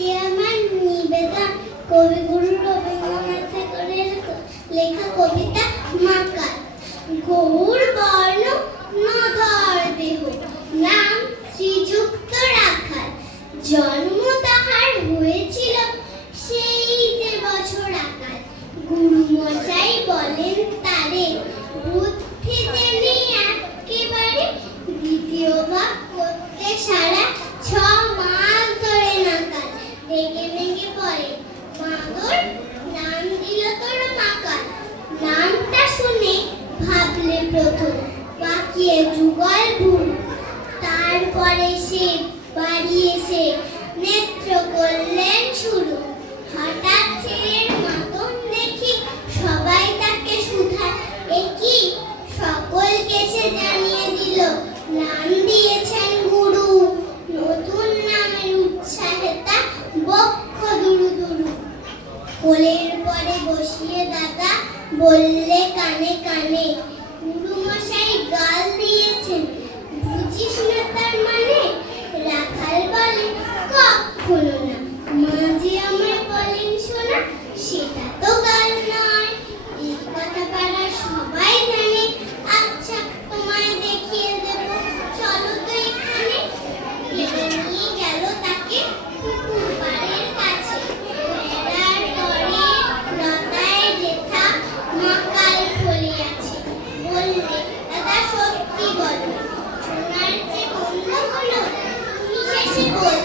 আজকে আমার নিবেদন কবিগুরু রবীন্দ্রনাথ ঠাকুরের লেখা কবিতা মাকাল। গৌর বর্ণ নধর দেহ, নাম শ্রীযুক্ত রাখাল। জন্ম তাহার হয়েছিল সেই যে বছর আকাল। গুরু মশাই বলেন তারে, বুদ্ধি তেমনি একেবারে। দ্বিতীয় ভাগ করতে সারা 6 মাস ধরে নাকাল। ভেঙে ভেঙে পড়ে মাদর, নাম দিল তোর মাকাল। নামটা শুনে ভাবলে প্রথম, বাকিয়ে যুগল ভুল। তারপরে সে বাড়ি এসে নেত্র করলেন শুরু। হঠাৎ ছেলের মতন দেখি সবাই তাকে শুধায়, একই সকলকে সে জানিয়ে দিল নাম দিয়েছেন গুরু। নতুন নামের উৎসাহে তা বক্ষ দুরু দুরু। কোলের পরে বসিয়ে দাদা বললে কানে কানে, গুরু মশাই গাল দিয়েছেন, বুঝিস না তার মানে? রাখাল বলে, কখনো না, মাঝে আমায় বলেন শোনা, সেটা তো গাল নয়। এই কথা পাড়ার সবাই জানে। আচ্ছা, তোমায় দেখিয়ে দেব, চলো তো এখানে। টেনে নিয়ে গেল তাকে পুকুর পাড়ের কাছে। বেড়ার পরে লতায় জেঠা মাকাল ফলিয়াছে। বললে, দাদা সত্যি বলো, সোনার যে বন্ধ হলো? তুমি শেষে বললে